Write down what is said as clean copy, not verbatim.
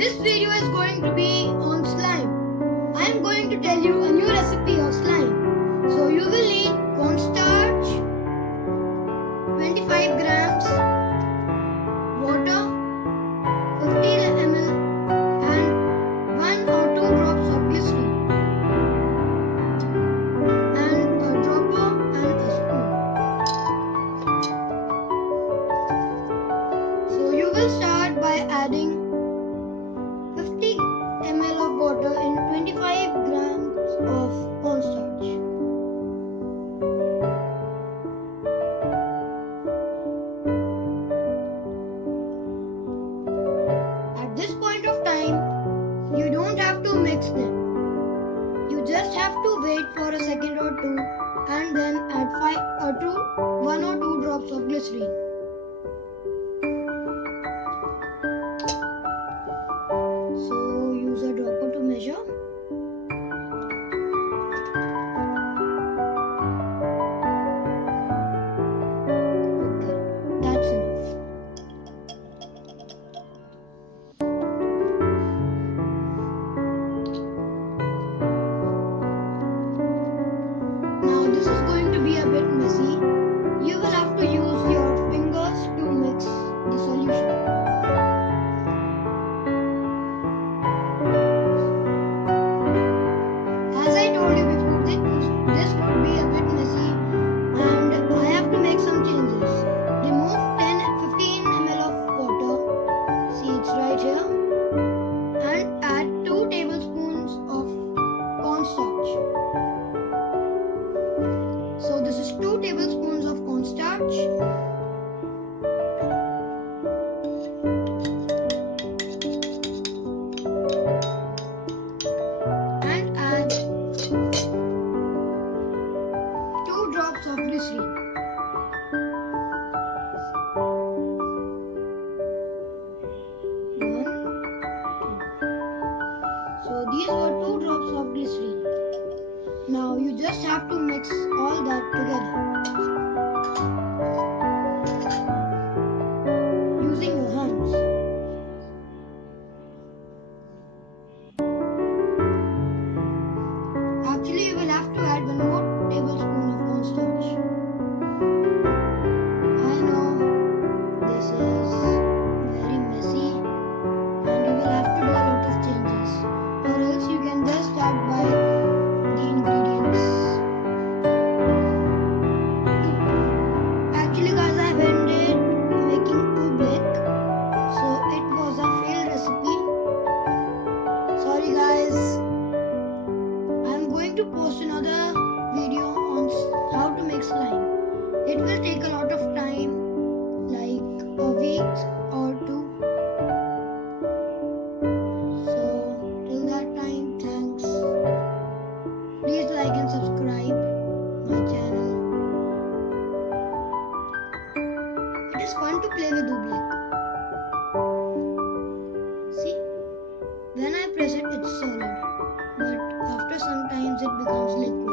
This video is going to be on slime. I am going to tell you a new recipe of slime. So you will need cornstarch, 25 grams, water, 50 ml and 1 or 2 drops of glycerin and a dropper and a spoon. So you will start by adding 50 ml of water in 25 grams of cornstarch. At this point of time, you don't have to mix them. You just have to wait for a second or two and then add 1 or 2 drops of glycerin. So use a dropper to measure. Okay, that's enough. Now this is going to be a bit messy. You will have to use your fingers to mix the solution. As I told you before, this would be a bit messy and I have to make some changes. Remove 15 ml of water, see it's right here, and add 2 tablespoons of cornstarch. So this is 2 tablespoons of cornstarch. And add 2 drops of glycerin. One, two. So these were 2 drops of glycerin. Now you just have to mix all that together using your hands. Actually, you will have to add 1 more tablespoon of cornstarch. I know this is very messy and you will have to do a lot of changes, or else you can just start by the ingredients. Actually guys, I ended making oobleck, so it was a failed recipe. Sorry guys. I'm going to post another video on how to make slime. It will take a lot of time, like a week or 2. So till that time, thanks. Please like and subscribe my channel. It is fun to play with oobleck. See, when I press it, it's solid, but after some times it becomes liquid.